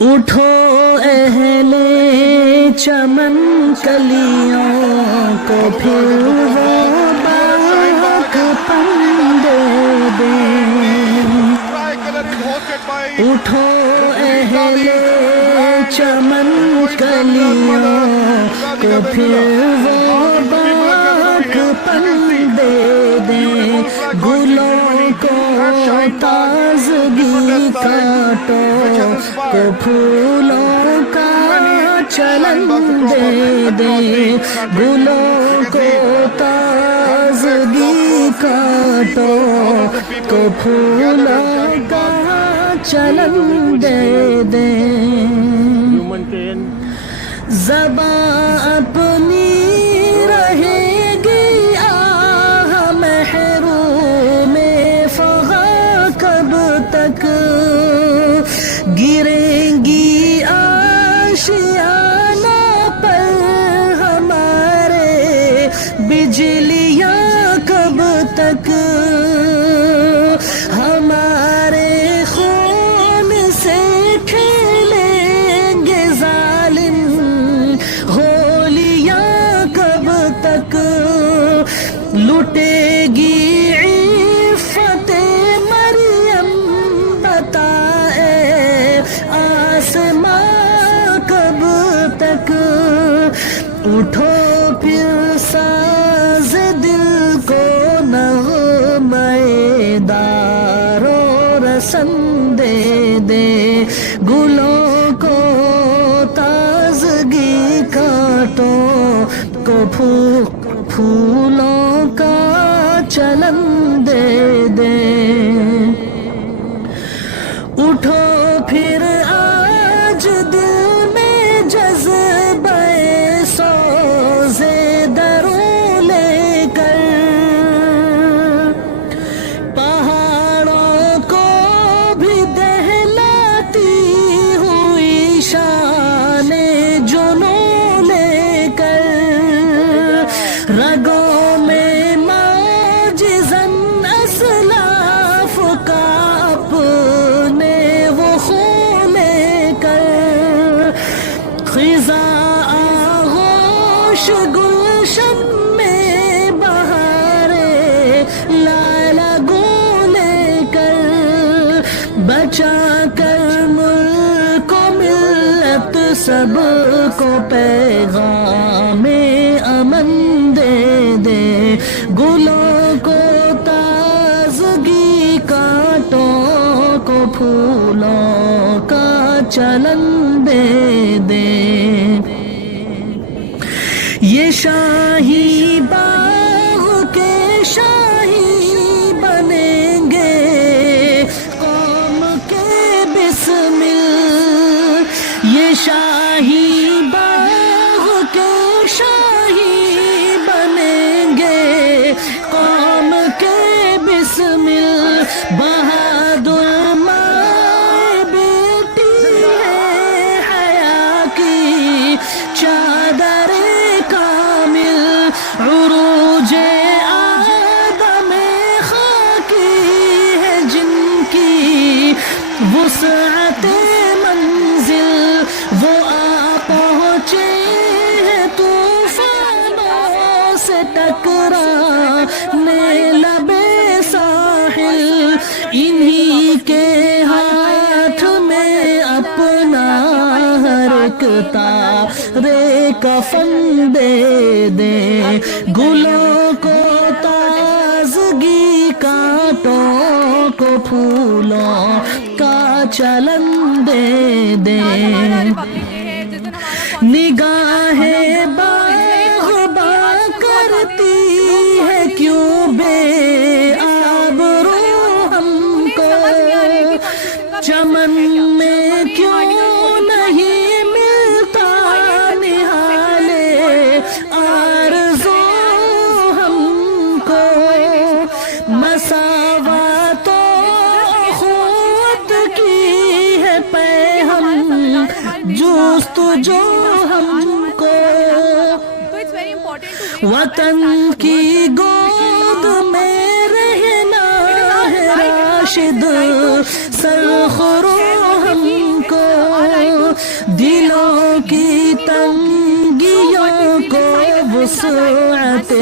اٹھو اہل چمن کلیوں کو پھر وہ باغ پن دے دیں، اٹھو اہل چمن کلیوں کو پھر وہ باغ پن دے دیں، گلوں کو تازگی کاٹو کو پھولوں کا چلن دے دیں، گلوں کو تازگی کاٹو کو پھولوں کا چلن دے دیں، زباں اپنی رہے گی آہ محروم فغاں کب تک، گریں گی آشیانہ پر ہمارے بجلیاں کب تک، ہمارے خون سے کھیلیں گے ظالم ہولیاں کب تک، لٹے گی عفت مریم بتائے آسماں کب تک، اٹھو پھر ساز دل کو نغمے دار و رسن دے دے، گلوں کو تازگی کاٹو کو پھولوں کا چلن دے دیں، اٹھو پھر آج دل میں جذبہ سوزے دروں لے کر، پہاڑوں کو بھی دہلاتی ہوئی شان جنوں لے کر، رگوں میں معجزاً اسلاف کا اپنے وہ خون لے کر، خزاں آغوش گلشن میں بہارے لالا گو لے کر، بچا کر ملک و ملت سب کو پیغام امن دے دے، گلوں کو تازگی کاٹوں کو پھولوں کا چلن دے دیں، یہ شاہی باغ کے شاہی بنیں گے قوم کے بسمل، یہ شاہی باغ کے شاہی بنیں گے قوم کے بسمل، بہادر ماں بیٹی ہے حیا کی چادر کامل، عروج آدم خاکی ہے جن کی وسعت منزل، وہ آ پہنچے ہیں طوفانوں سے ٹکرانے لبے ساحل، انہی کے ہاتھ میں اپنا ہر ایک تارے کفن دے دیں، گلوں کو تازگی کاٹوں کو پھولوں کا چلن دے دیں، نگاہیں باغباں کرتی ہے کیوں بے آبرو ہم کو، چمن میں کیوں نہیں ملتا نہالے آرزو ہم کو، مساوات و اخوت کی ہے پے ہم جستجو ہم کو، وطن کی گود میں رہنا ہے راشد سرخرو ہم کو، وسعت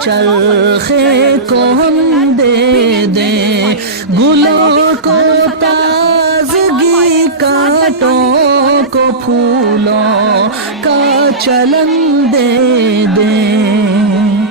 چرخے کو ہم دے دیں، گلوں کو تازگی، کانٹوں کو پھولوں کا چلن دے دیں۔